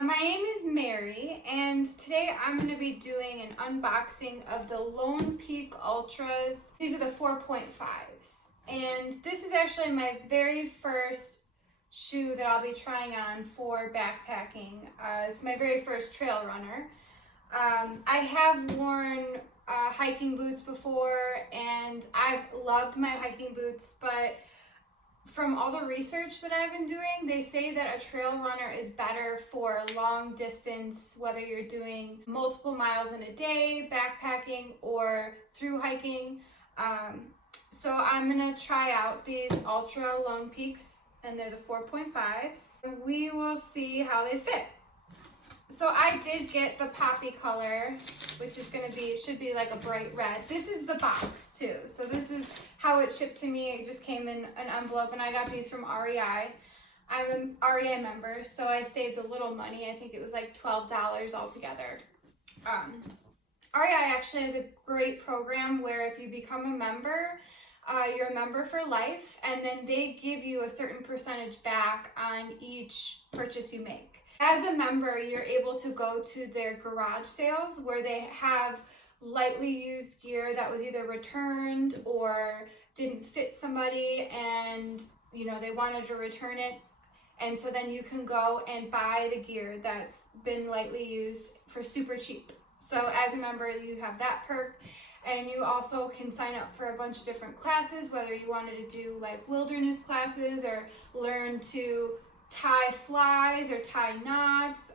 My name is Mary, and today I'm going to be doing an unboxing of the Lone Peak Ultras. These are the 4.5s, and this is actually my very first shoe that I'll be trying on for backpacking. It's my very first trail runner. I have worn hiking boots before, and I've loved my hiking boots, but from all the research that I've been doing, they say that a trail runner is better for long distance, whether you're doing multiple miles in a day, backpacking, or through hiking. So I'm gonna try out these Ultra Lone Peaks, and they're the 4.5s. We will see how they fit. So I did get the poppy color, which is going to be, it should be like a bright red. This is the box too. So this is how it shipped to me. It just came in an envelope, and I got these from REI. I'm an REI member, so I saved a little money. I think it was like $12 altogether. REI actually has a great program where if you become a member, you're a member for life, and then they give you a certain percentage back on each purchase you make. As a member, you're able to go to their garage sales where they have lightly used gear that was either returned or didn't fit somebody, and they wanted to return it. And so then you can go and buy the gear that's been lightly used for super cheap. So as a member, you have that perk. And you also can sign up for a bunch of different classes, whether you wanted to do like wilderness classes or learn to tie flies or tie knots.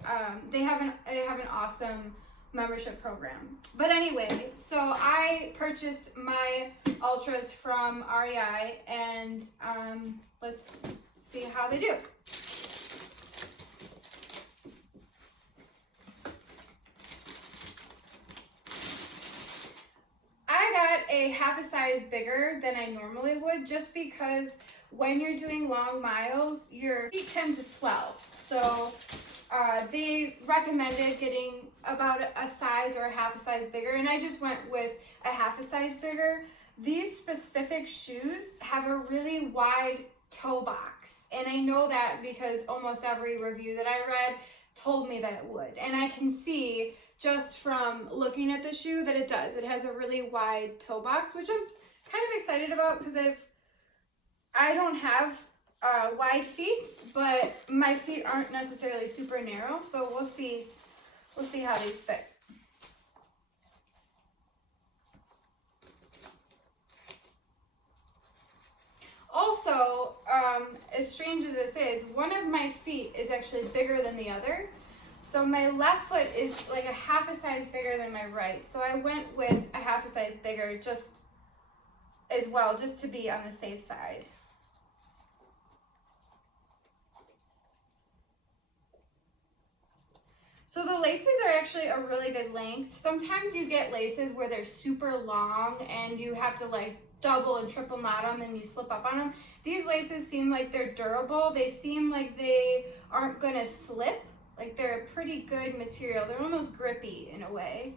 They have an awesome membership program. But anyway, so I purchased my Ultras from REI, and let's see how they do. I got a half a size bigger than I normally would, just because when you're doing long miles, your feet tend to swell. So they recommended getting about a size or a half a size bigger, and I just went with a half a size bigger. These specific shoes have a really wide toe box, and I know that because almost every review that I read told me that it would. And I can see just from looking at the shoe that it does. It has a really wide toe box, which I'm kind of excited about because I don't have wide feet, but my feet aren't necessarily super narrow, so we'll see how these fit. Also, as strange as this is, one of my feet is actually bigger than the other. So my left foot is like a half a size bigger than my right. So I went with a half a size bigger just to be on the safe side. So the laces are actually a really good length. Sometimes you get laces where they're super long and you have to like double and triple knot them and you slip up on them. These laces seem like they're durable. They seem like they aren't gonna slip. Like they're a pretty good material. They're almost grippy in a way.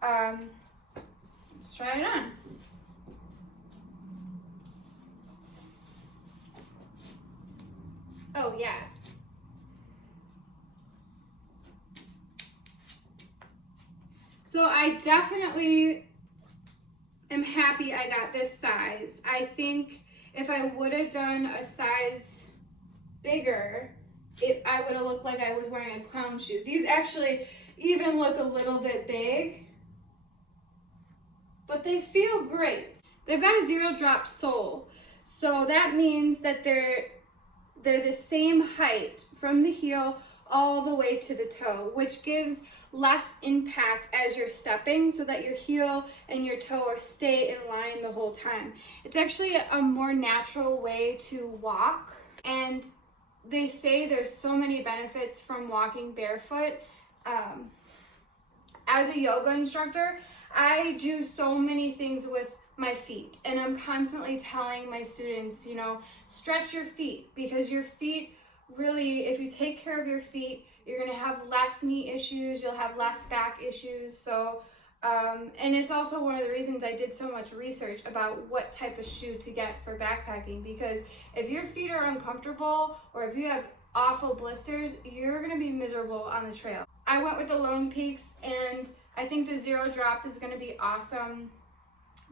Let's try it on. Oh yeah. So I definitely am happy I got this size. I think if I would have done a size bigger, I would have looked like I was wearing a clown shoe. These actually even look a little bit big, but they feel great. They've got a 0 drop sole, so that means that they're the same height from the heel all the way to the toe, which gives less impact as you're stepping, so that your heel and your toe stay in line the whole time. It's actually a more natural way to walk, and they say there's so many benefits from walking barefoot. As a yoga instructor, I do so many things with my feet, and I'm constantly telling my students, stretch your feet, because your feet really, if you take care of your feet, you're going to have less knee issues, you'll have less back issues. So and it's also one of the reasons I did so much research about what type of shoe to get for backpacking, because if your feet are uncomfortable or if you have awful blisters, you're gonna be miserable on the trail. I went with the Lone Peaks, and I think the zero drop is gonna be awesome.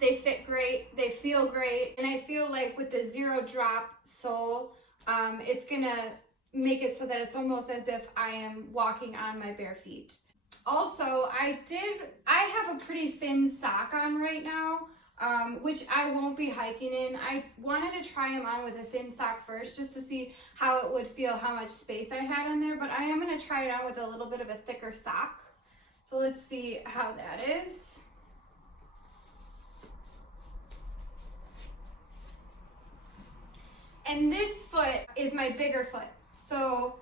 They fit great, they feel great, and I feel like with the zero drop sole, it's gonna make it so that it's almost as if I am walking on my bare feet. Also, I have a pretty thin sock on right now, which I won't be hiking in. I wanted to try them on with a thin sock first just to see how it would feel, how much space I had on there, but I am going to try it on with a little bit of a thicker sock. So let's see how that is. And this foot is my bigger foot, so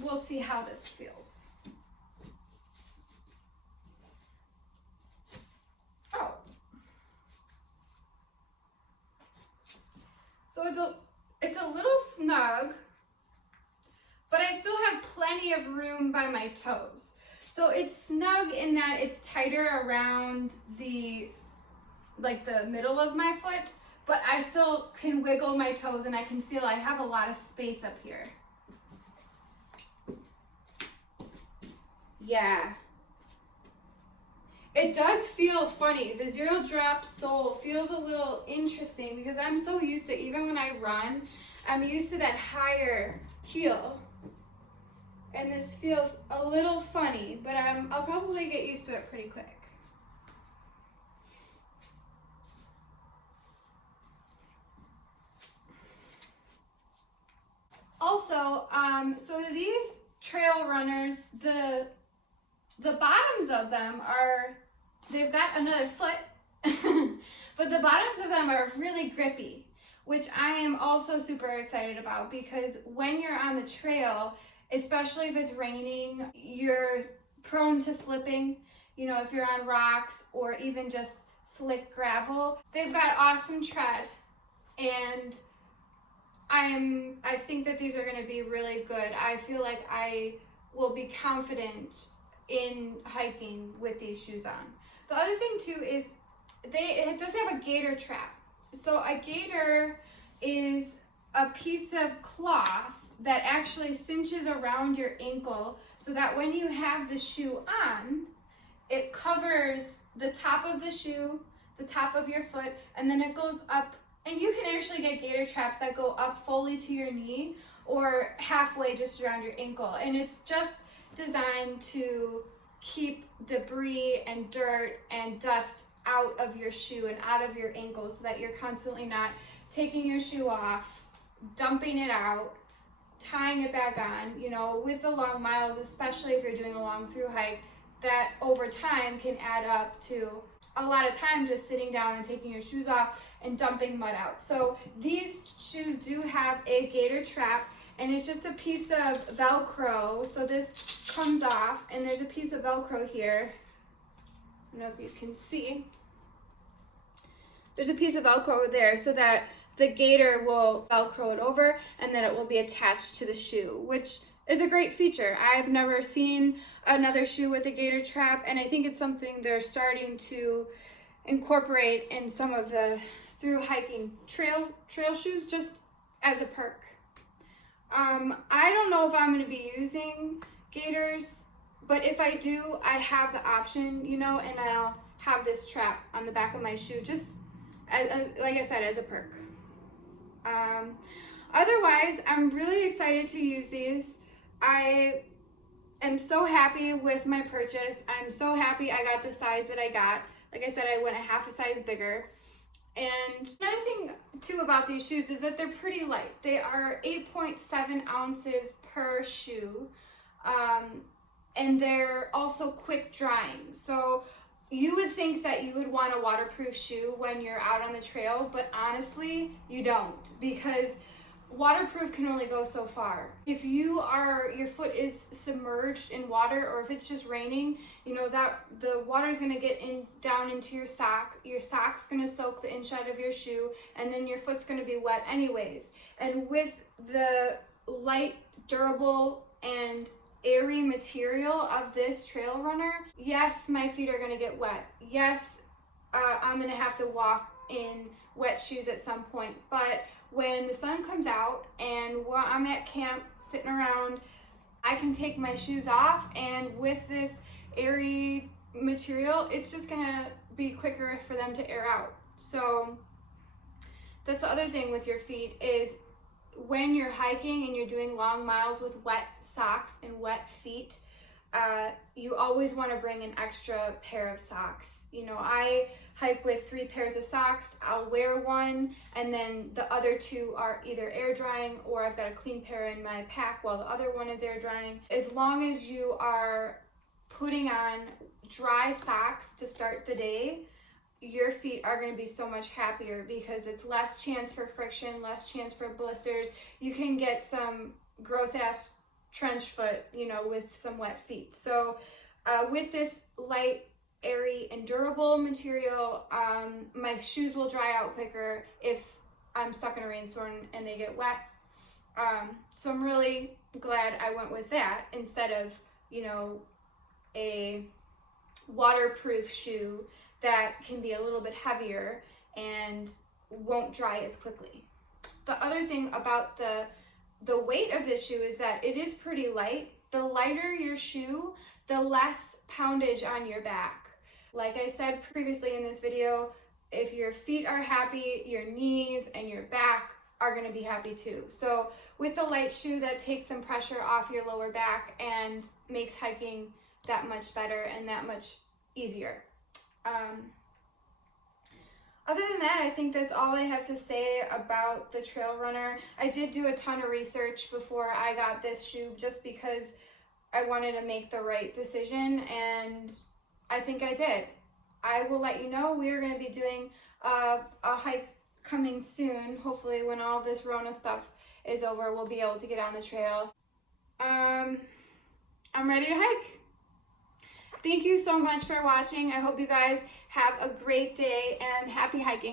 we'll see how this feels. Oh. So it's a little snug, but I still have plenty of room by my toes. So it's snug in that it's tighter around the middle of my foot, but I still can wiggle my toes and I can feel I have a lot of space up here. Yeah. It does feel funny. The zero drop sole feels a little interesting because I'm so used to, even when I run, I'm used to that higher heel. And this feels a little funny, but I'll probably get used to it pretty quick. Also, so these trail runners, the bottoms of them they've got another foot, but the bottoms of them are really grippy, which I am also super excited about because when you're on the trail, especially if it's raining, you're prone to slipping, you know, if you're on rocks or even just slick gravel. They've got awesome tread, and I think that these are going to be really good. I feel like I will be confident in hiking with these shoes on. The other thing too is it does have a gaiter trap. So a gaiter is a piece of cloth that actually cinches around your ankle so that when you have the shoe on, it covers the top of the shoe, the top of your foot, and then it goes up. And you can actually get gaiter traps that go up fully to your knee or halfway just around your ankle. And it's just designed to keep debris and dirt and dust out of your shoe and out of your ankle so that you're constantly not taking your shoe off, dumping it out, tying it back on. You know, with the long miles, especially if you're doing a long through hike, that over time can add up to a lot of time just sitting down and taking your shoes off and dumping mud out. So these shoes do have a gaiter trap, and it's just a piece of Velcro. So this comes off, and there's a piece of Velcro here. I don't know if you can see. There's a piece of Velcro there so that the gaiter will Velcro it over and then it will be attached to the shoe, which is a great feature. I've never seen another shoe with a gaiter trap, and I think it's something they're starting to incorporate in some of the through hiking trail shoes just as a perk. I don't know if I'm going to be using gaiters, but if I do, I have the option, you know, and I'll have this trap on the back of my shoe just as, like I said, as a perk. Otherwise, I'm really excited to use these. I am so happy with my purchase. I'm so happy I got the size that I got. Like I said, I went a half a size bigger. And another thing too about these shoes is that they're pretty light. They are 8.7 ounces per shoe, and they're also quick drying. So you would think that you would want a waterproof shoe when you're out on the trail, but honestly, you don't, because waterproof can only go so far. If your foot is submerged in water, or if it's just raining, you know that the water is going to get down into your sock. Your sock's going to soak the inside of your shoe, and then your foot's going to be wet anyways. And with the light, durable, and airy material of this trail runner, yes, my feet are going to get wet. Yes, I'm going to have to walk in wet shoes at some point, but when the sun comes out and while I'm at camp sitting around, I can take my shoes off, and with this airy material, it's just gonna be quicker for them to air out. So that's the other thing with your feet is when you're hiking and you're doing long miles with wet socks and wet feet, you always want to bring an extra pair of socks. You know, I hike with 3 pairs of socks. I'll wear one, and then the other 2 are either air drying, or I've got a clean pair in my pack while the other one is air drying. As long as you are putting on dry socks to start the day, your feet are going to be so much happier because it's less chance for friction, less chance for blisters. You can get some gross ass trench foot, you know, with some wet feet. So with this light, airy, and durable material, my shoes will dry out quicker if I'm stuck in a rainstorm and they get wet. So I'm really glad I went with that instead of, you know, a waterproof shoe that can be a little bit heavier and won't dry as quickly. The other thing about the weight of this shoe is that it is pretty light. The lighter your shoe, the less poundage on your back. Like I said previously in this video, if your feet are happy, your knees and your back are going to be happy too. So with the light shoe, that takes some pressure off your lower back and makes hiking that much better and that much easier. Other than that, I think that's all I have to say about the Trail Runner. I did do a ton of research before I got this shoe just because I wanted to make the right decision, and I think I did. I will let you know. We are going to be doing a hike coming soon. Hopefully when all this Rona stuff is over, we'll be able to get on the trail. I'm ready to hike. Thank you so much for watching. I hope you guys have a great day and happy hiking.